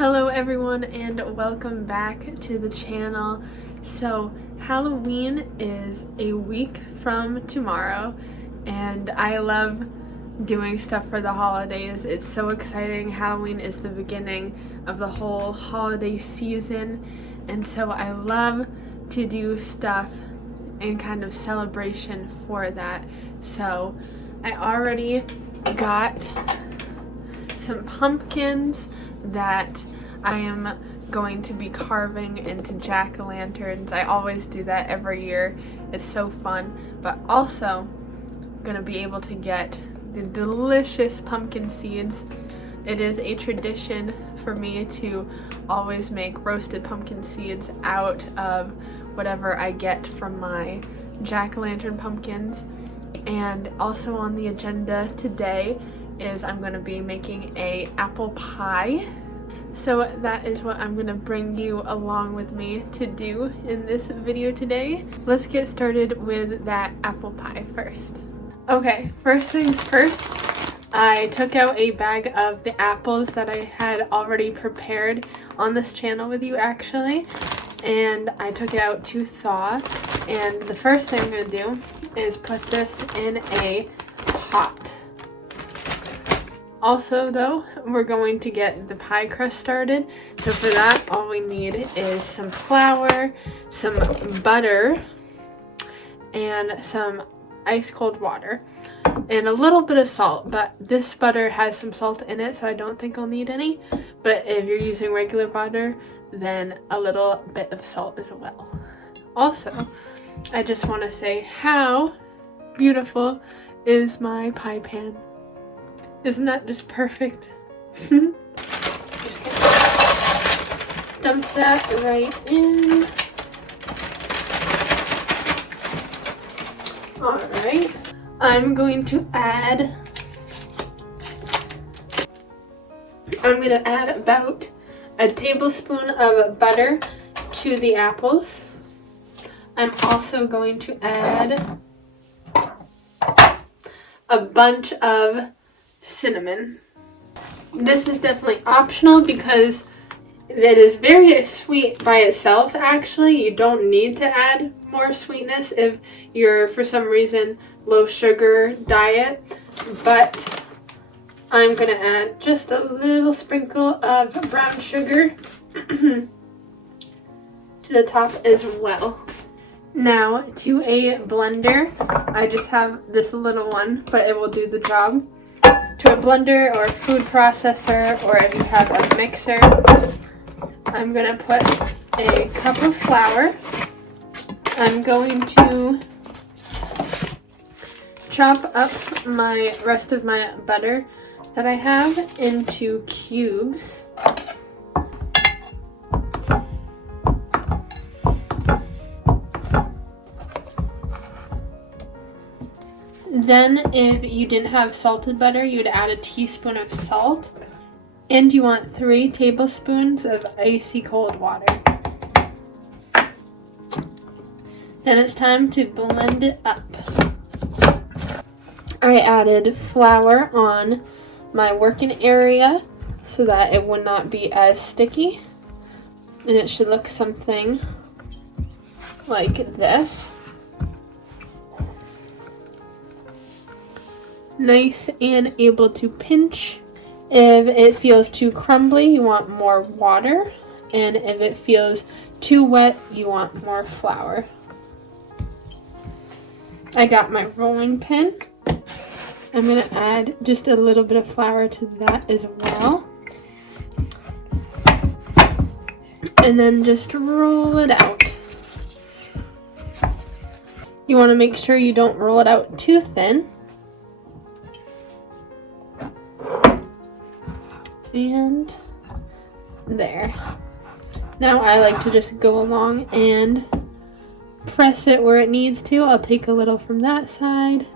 Hello everyone and welcome back to the channel. So Halloween is a week from tomorrow and I love doing stuff for the holidays. It's so exciting. Halloween is the beginning of the whole holiday season, and so I love to do stuff in kind of celebration for that. So I already got some pumpkins that I am going to be carving into jack-o'-lanterns. I always do that every year. It's so fun. But also I'm gonna be able to get the delicious pumpkin seeds. It is a tradition for me to always make roasted pumpkin seeds out of whatever I get from my jack-o'-lantern pumpkins. And also on the agenda today is I'm going to be making a apple pie. So that is what I'm going to bring you along with me to do in this video today. Let's get started with that apple pie first. Okay, first things first, I took out a bag of the apples that I had already prepared on this channel with you actually, and I took it out to thaw. And the first thing I'm going to do is put this in a pot. Also though, we're going to get the pie crust started. So for that, all we need is some flour, some butter, and some ice cold water, and a little bit of salt. But this butter has some salt in it, so I don't think I'll need any. But if you're using regular butter, then a little bit of salt as well. Also, I just want to say how beautiful is my pie pan. Isn't that just perfect? Just gonna dump that right in. Alright, I'm going to add about a tablespoon of butter to the apples. I'm also going to add a bunch of cinnamon. This is definitely optional because it is very sweet by itself actually. You don't need to add more sweetness if you're for some reason low sugar diet, but I'm gonna add just a little sprinkle of brown sugar to the top as well. Now to a blender. I just have this little one, but it will do the job. To a blender or food processor, or if you have a mixer, I'm going to put a cup of flour. I'm going to chop up my rest of my butter that I have into cubes. Then if you didn't have salted butter, you'd add a teaspoon of salt. And you want 3 tablespoons of icy cold water. Then it's time to blend it up. I added flour on my working area so that it would not be as sticky. And it should look something like this. Nice and able to pinch. If it feels too crumbly, you want more water, and if it feels too wet, you want more flour. I got my rolling pin. I'm going to add just a little bit of flour to that as well. And then just roll it out. You want to make sure you don't roll it out too thin. And there. Now I like to just go along and press it where it needs to. I'll take a little from that side,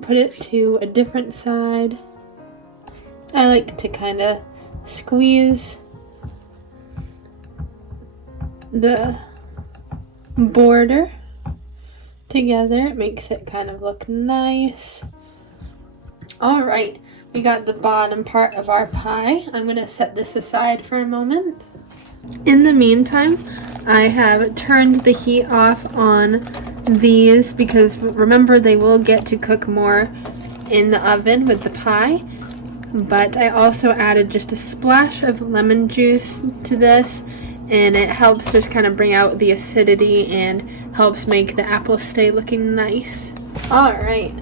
put it to a different side. I like to kind of squeeze the border together. It makes it kind of look nice. Alright, we got the bottom part of our pie. I'm gonna set this aside for a moment. In the meantime, I have turned the heat off on these because remember they will get to cook more in the oven with the pie. But I also added just a splash of lemon juice to this, and it helps just kind of bring out the acidity and helps make the apple stay looking nice. Alright,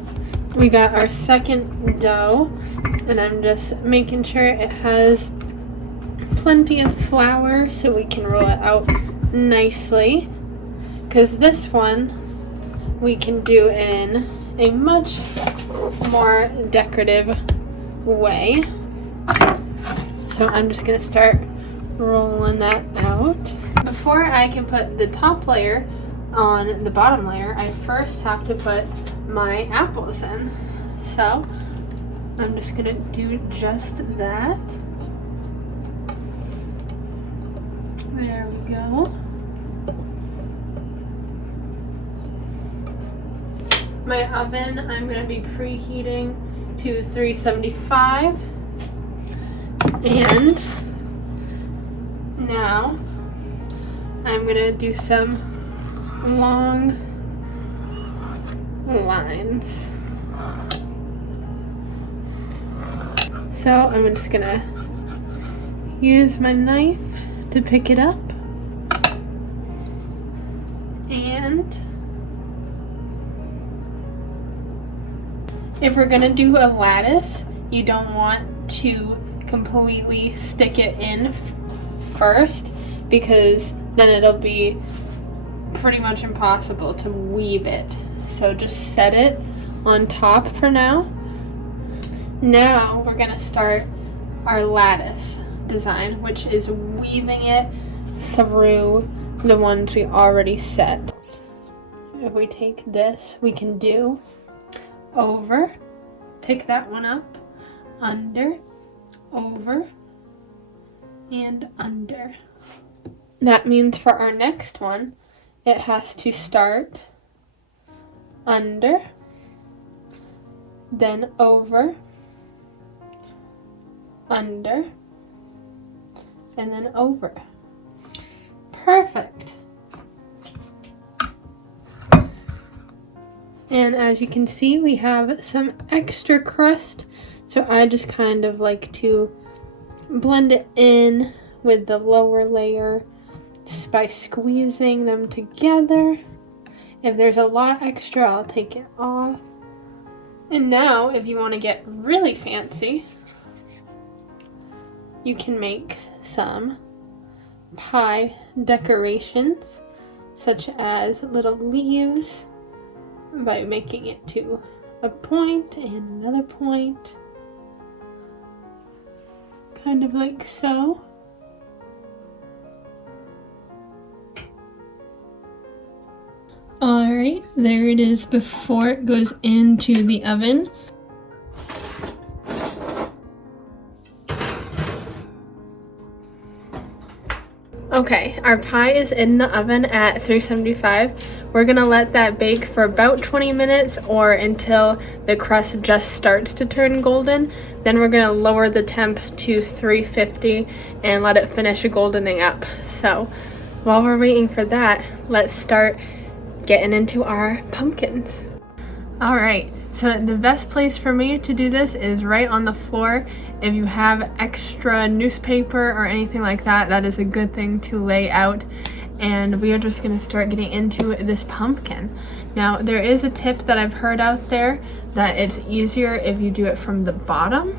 we got our second dough, and I'm just making sure it has plenty of flour so we can roll it out nicely, because this one we can do in a much more decorative way. So I'm just gonna start rolling that out. Before I can put the top layer on the bottom layer, I first have to put my apples in. So I'm just gonna do just that. There we go. My oven, I'm gonna be preheating to 375, and now I'm gonna do some long lines. So I'm just gonna use my knife to pick it up, and if we're gonna do a lattice, you don't want to completely stick it in first, because then it'll be pretty much impossible to weave it. So just set it on top for now. Now we're gonna start our lattice design, which is weaving it through the ones we already set. If we take this, we can do over, pick that one up, under, over, and under. That means for our next one, it has to start under, then over, under, and then over. Perfect. And as you can see, we have some extra crust, so I just kind of like to blend it in with the lower layer by squeezing them together. If there's a lot extra, I'll take it off. And now, if you want to get really fancy, you can make some pie decorations, such as little leaves, by making it to a point and another point, kind of like so. Alright, there it is before it goes into the oven. Okay, our pie is in the oven at 375. We're gonna let that bake for about 20 minutes or until the crust just starts to turn golden. Then we're gonna lower the temp to 350 and let it finish goldening up. So while we're waiting for that, let's start getting into our pumpkins. Alright, so the best place for me to do this is right on the floor. If you have extra newspaper or anything like that, that is a good thing to lay out. And we are just going to start getting into this pumpkin. Now, there is a tip that I've heard out there that it's easier if you do it from the bottom.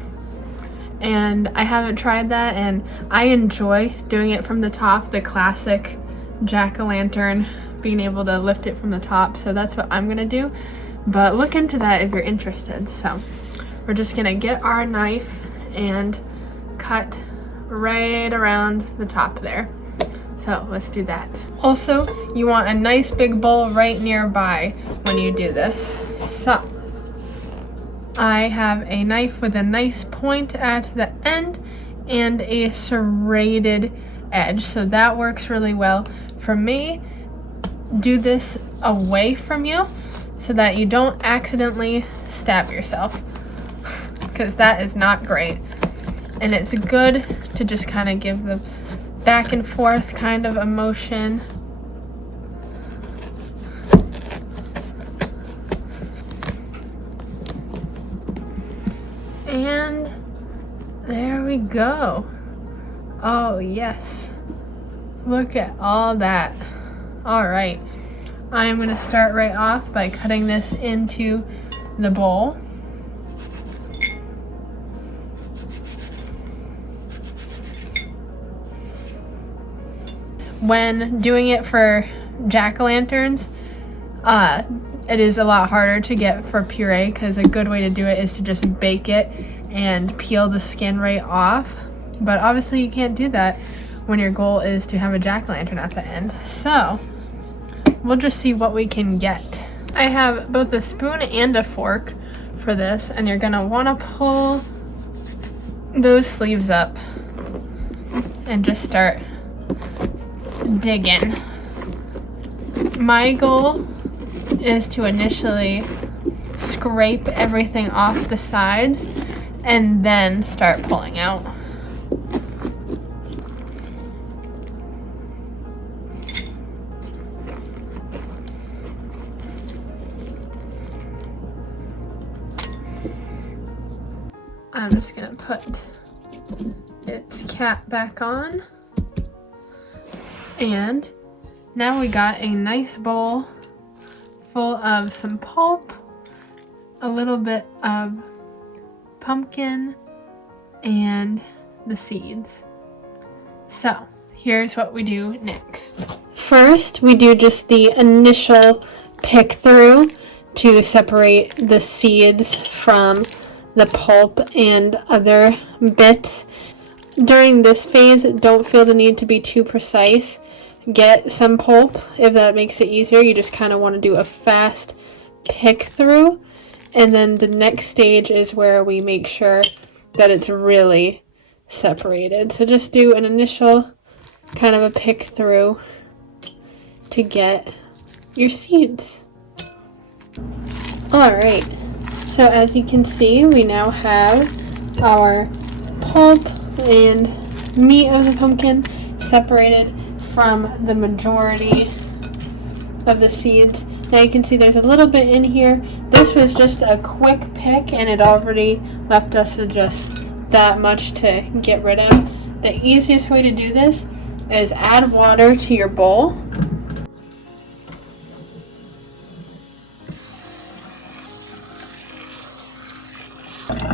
And I haven't tried that, and I enjoy doing it from the top, the classic jack-o'-lantern, being able to lift it from the top. So that's what I'm going to do. But look into that if you're interested. So we're just going to get our knife and cut right around the top there. So let's do that. Also, you want a nice big bowl right nearby when you do this. So I have a knife with a nice point at the end and a serrated edge, so that works really well for me. Do this away from you so that you don't accidentally stab yourself, because that is not great. And it's good to just kind of give the back and forth kind of a motion. And there we go. Oh yes, look at all that. All right, I'm gonna start right off by cutting this into the bowl. When doing it for jack-o'-lanterns, it is a lot harder to get for puree, because a good way to do it is to just bake it and peel the skin right off. But obviously you can't do that when your goal is to have a jack-o'-lantern at the end. So we'll just see what we can get. I have both a spoon and a fork for this, and you're gonna wanna pull those sleeves up and just start digging. My goal is to initially scrape everything off the sides and then start pulling out. I'm just gonna put its cap back on. And now we got a nice bowl full of some pulp, a little bit of pumpkin, and the seeds. So here's what we do next. First, we do just the initial pick through to separate the seeds from the pulp and other bits. During this phase, don't feel the need to be too precise. Get some pulp if that makes it easier. You just kind of want to do a fast pick through, and then the next stage is where we make sure that it's really separated. So just do an initial kind of a pick through to get your seeds. Alright, so as you can see, we now have our pulp and meat of the pumpkin separated from the majority of the seeds. Now you can see there's a little bit in here. This was just a quick pick, and it already left us with just that much to get rid of. The easiest way to do this is add water to your bowl.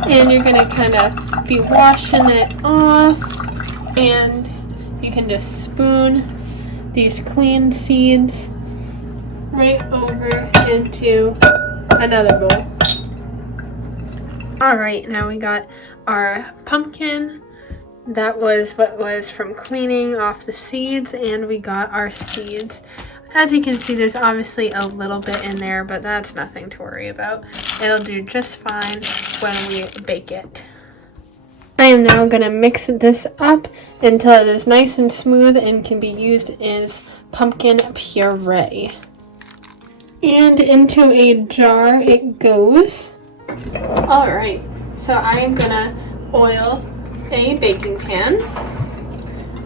And you're gonna kind of be washing it off, and you can just spoon these clean seeds right over into another bowl. Alright, now we got our pumpkin. That was what was from cleaning off the seeds, and we got our seeds. As you can see, there's obviously a little bit in there, but that's nothing to worry about. It'll do just fine when we bake it. I am now going to mix this up until it is nice and smooth and can be used as pumpkin puree. And into a jar it goes. Alright, so I am going to oil a baking pan.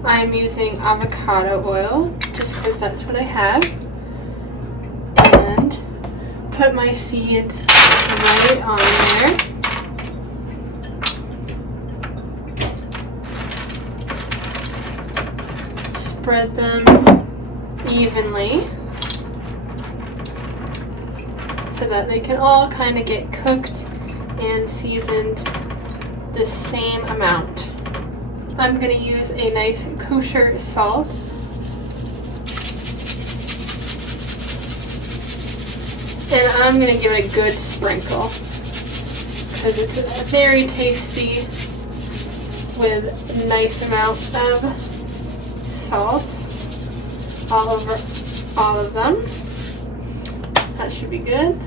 I'm using avocado oil just because that's what I have. And put my seeds right on there. Spread them evenly so that they can all kind of get cooked and seasoned the same amount. I'm going to use a nice kosher salt. And I'm going to give it a good sprinkle because it's very tasty with a nice amount of salt all over all of them. That should be good.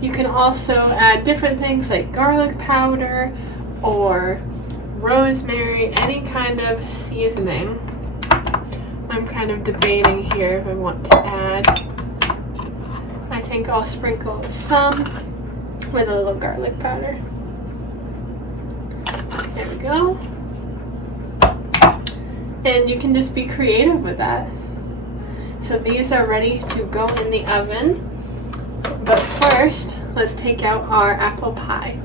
You can also add different things like garlic powder or rosemary, any kind of seasoning. I'm kind of debating here if I want to add. I think I'll sprinkle some with a little garlic powder. There we go. And you can just be creative with that. So these are ready to go in the oven. But first, let's take out our apple pie.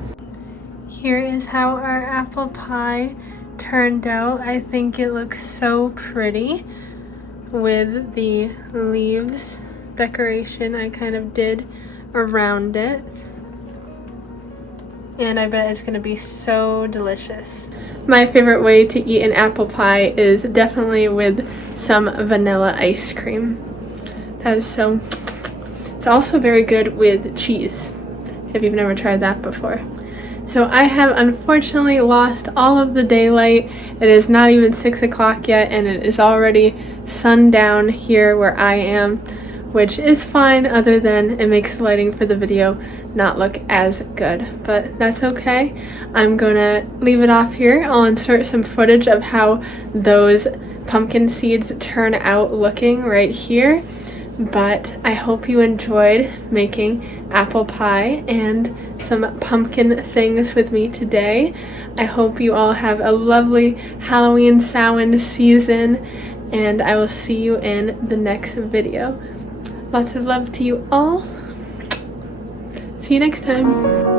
Here is how our apple pie turned out. I think it looks so pretty with the leaves decoration I kind of did around it. And I bet it's gonna be so delicious. My favorite way to eat an apple pie is definitely with some vanilla ice cream. That is so... It's also very good with cheese, if you've never tried that before. So I have unfortunately lost all of the daylight. It is not even 6 o'clock yet, and it is already sundown here where I am, which is fine, other than it makes the lighting for the video not look as good, but that's okay. I'm gonna leave it off here. I'll insert some footage of how those pumpkin seeds turn out looking right here. But I hope you enjoyed making apple pie and some pumpkin things with me today. I hope you all have a lovely Halloween Samhain season, and I will see you in the next video. Lots of love to you all. See you next time.